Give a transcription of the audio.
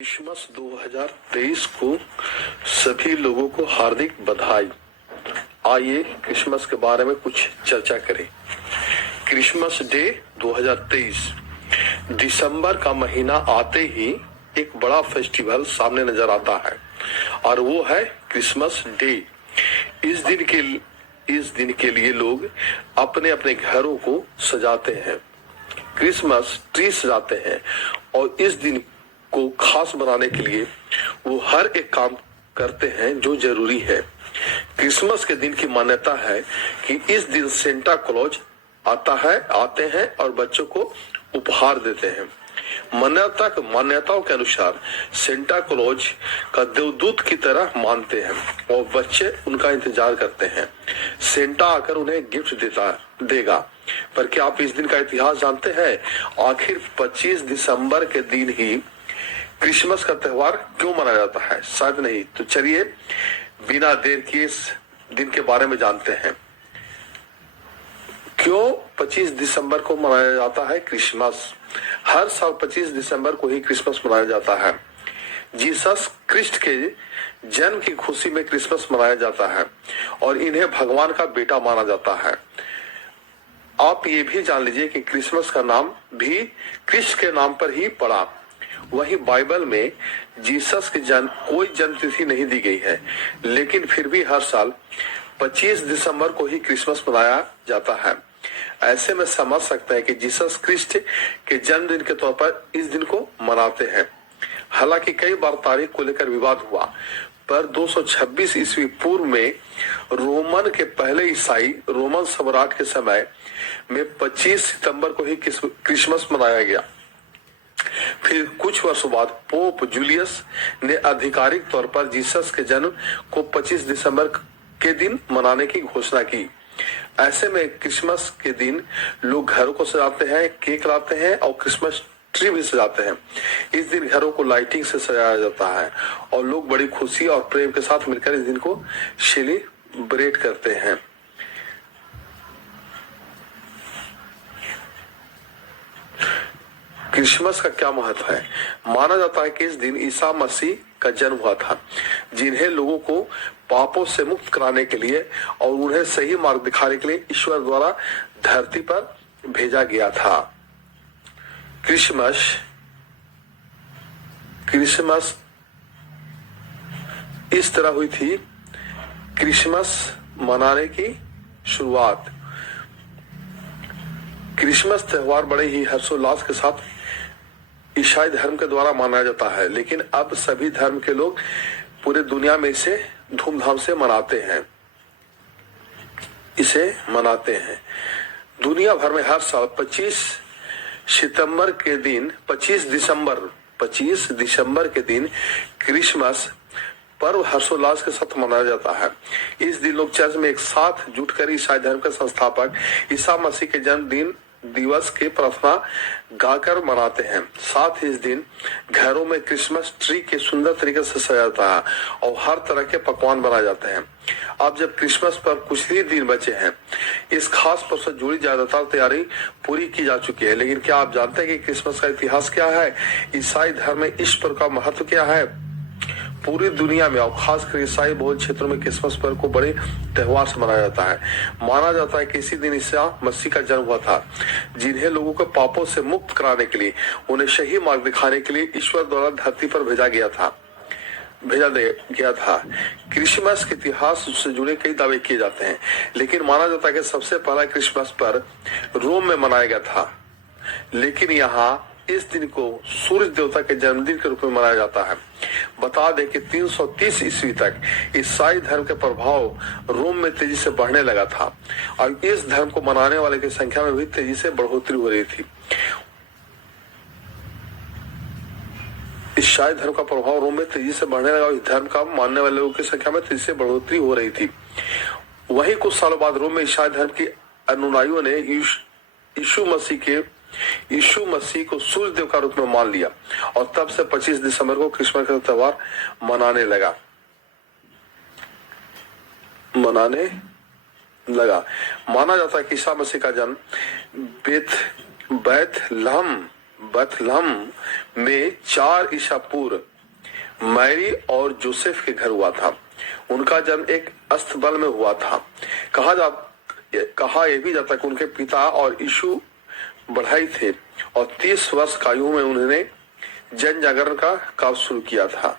Christmas 2023 को सभी लोगों को हार्दिक बधाई। आइए क्रिसमस के बारे में कुछ चर्चा करें। क्रिसमस डे 2023 दिसंबर का महीना आते ही एक बड़ा फेस्टिवल सामने नजर आता है और वो है क्रिसमस डे। इस दिन के लिए लोग अपने अपने घरों को सजाते हैं, क्रिसमस ट्री सजाते हैं और इस दिन को खास बनाने के लिए वो हर एक काम करते हैं जो जरूरी है। क्रिसमस के दिन की मान्यता है कि इस दिन सेंटा क्लॉज आते हैं और बच्चों को उपहार देते हैं। मान्यताओं के अनुसार सेंटा क्लॉज का देवदूत की तरह मानते हैं और बच्चे उनका इंतजार करते हैं। सेंटा आकर उन्हें गिफ्ट देगा। पर क्या आप इस दिन का इतिहास जानते हैं? आखिर 25 दिसंबर के दिन ही क्रिसमस का त्योहार क्यों मनाया जाता है? शायद नहीं। तो चलिए बिना देर किए इस दिन के बारे में जानते हैं। क्यों 25 दिसंबर को मनाया जाता है क्रिसमस? हर साल 25 दिसंबर को ही क्रिसमस मनाया जाता है। जीसस क्रिस्ट के जन्म की खुशी में क्रिसमस मनाया जाता है और इन्हें भगवान का बेटा माना जाता है। आप ये भी जान लीजिए कि क्रिसमस का नाम भी क्रिस्ट के नाम पर ही पड़ा। वहीं बाइबल में जीसस के कोई जन्म तिथि नहीं दी गई है, लेकिन फिर भी हर साल 25 दिसंबर को ही क्रिसमस मनाया जाता है। ऐसे में समझ सकते हैं कि जीसस क्रिस्ट के जन्मदिन के तौर पर इस दिन को मनाते हैं। हालांकि कई बार तारीख को लेकर विवाद हुआ, पर 226 ईस्वी पूर्व में रोमन के पहले ईसाई रोमन सम्राट के समय में 25 सितंबर को ही क्रिसमस मनाया गया। फिर कुछ वर्षों बाद पोप जूलियस ने आधिकारिक तौर पर जीसस के जन्म को 25 दिसंबर के दिन मनाने की घोषणा की। ऐसे में क्रिसमस के दिन लोग घरों को सजाते हैं, केक लाते हैं और क्रिसमस ट्री भी सजाते हैं। इस दिन घरों को लाइटिंग से सजाया जाता है और लोग बड़ी खुशी और प्रेम के साथ मिलकर इस दिन को सेलिब्रेट करते हैं। क्रिसमस का क्या महत्व है? माना जाता है कि इस दिन ईसा मसीह का जन्म हुआ था, जिन्हें लोगों को पापों से मुक्त कराने के लिए और उन्हें सही मार्ग दिखाने के लिए ईश्वर द्वारा धरती पर भेजा गया था। क्रिसमस इस तरह हुई थी। क्रिसमस मनाने की शुरुआत। क्रिसमस त्योहार बड़े ही हर्षोल्लास के साथ ईसाई धर्म के द्वारा मनाया जाता है, लेकिन अब सभी धर्म के लोग पूरे दुनिया में इसे धूमधाम से मनाते हैं। दुनिया भर में हर साल 25 दिसंबर के दिन क्रिसमस पर्व हर्षोल्लास के साथ मनाया जाता है। इस दिन लोग चर्च में एक साथ जुटकर ईसाई धर्म के संस्थापक ईसा मसीह के जन्मदिन दिवस की प्रार्थना गाकर मनाते हैं। साथ ही इस दिन घरों में क्रिसमस ट्री के सुंदर तरीके से सजाया जाता है और हर तरह के पकवान बनाए जाते हैं। अब जब क्रिसमस पर कुछ ही दिन बचे हैं, इस खास पर्व से जुड़ी ज्यादातर तैयारी पूरी की जा चुकी है। लेकिन क्या आप जानते हैं कि क्रिसमस का इतिहास क्या है? ईसाई धर्म में इस पर्व का महत्व क्या है? पूरी दुनिया में और खासकर ईसाई बहुल क्षेत्रों में क्रिसमस पर्व को बड़े त्योहार से मनाया जाता है। माना जाता है कि इसी दिन ईसा मसीह का जन्म हुआ था, जिन्हें लोगों को पापों से मुक्त कराने के लिए, उन्हें सही मार्ग दिखाने के लिए ईश्वर द्वारा धरती पर भेजा गया था। क्रिसमस के इतिहास से जुड़े कई दावे किए जाते हैं, लेकिन माना जाता है कि सबसे पहला क्रिसमस पर रोम में मनाया गया था। लेकिन यहाँ इस दिन को सूर्य देवता के जन्मदिन के रूप में मनाया जाता है। बता दें कि 330 ईस्वी तक ईसाई धर्म का प्रभाव रोम में तेजी से बढ़ने लगा था और इस धर्म को मनाने वाले की संख्या में भी तेजी से बढ़ोतरी हो रही थी। ईसाई धर्म का प्रभाव रोम में तेजी से बढ़ने लगा और इस धर्म का मानने वाले लोगों की संख्या में तेजी से बढ़ोतरी हो रही थी। वहीं कुछ सालों बाद रोम में ईसाई धर्म के अनुयायियों ने यीशु मसीह को सूर्य देव का रूप में मान लिया और तब से 25 दिसंबर को क्रिसमस का त्योहार मनाने लगा। माना जाता है कि ईसा मसीह का जन्म बैतलहम बथलहम में 4 ईसा पूर्व मैरी और जोसेफ के घर हुआ था। उनका जन्म एक अस्तबल में हुआ था। कहा यह भी जाता कि उनके पिता और यीशु बढ़ाई थे और 30 वर्ष की आयु में उन्होंने जन जागरण का काम शुरू किया था।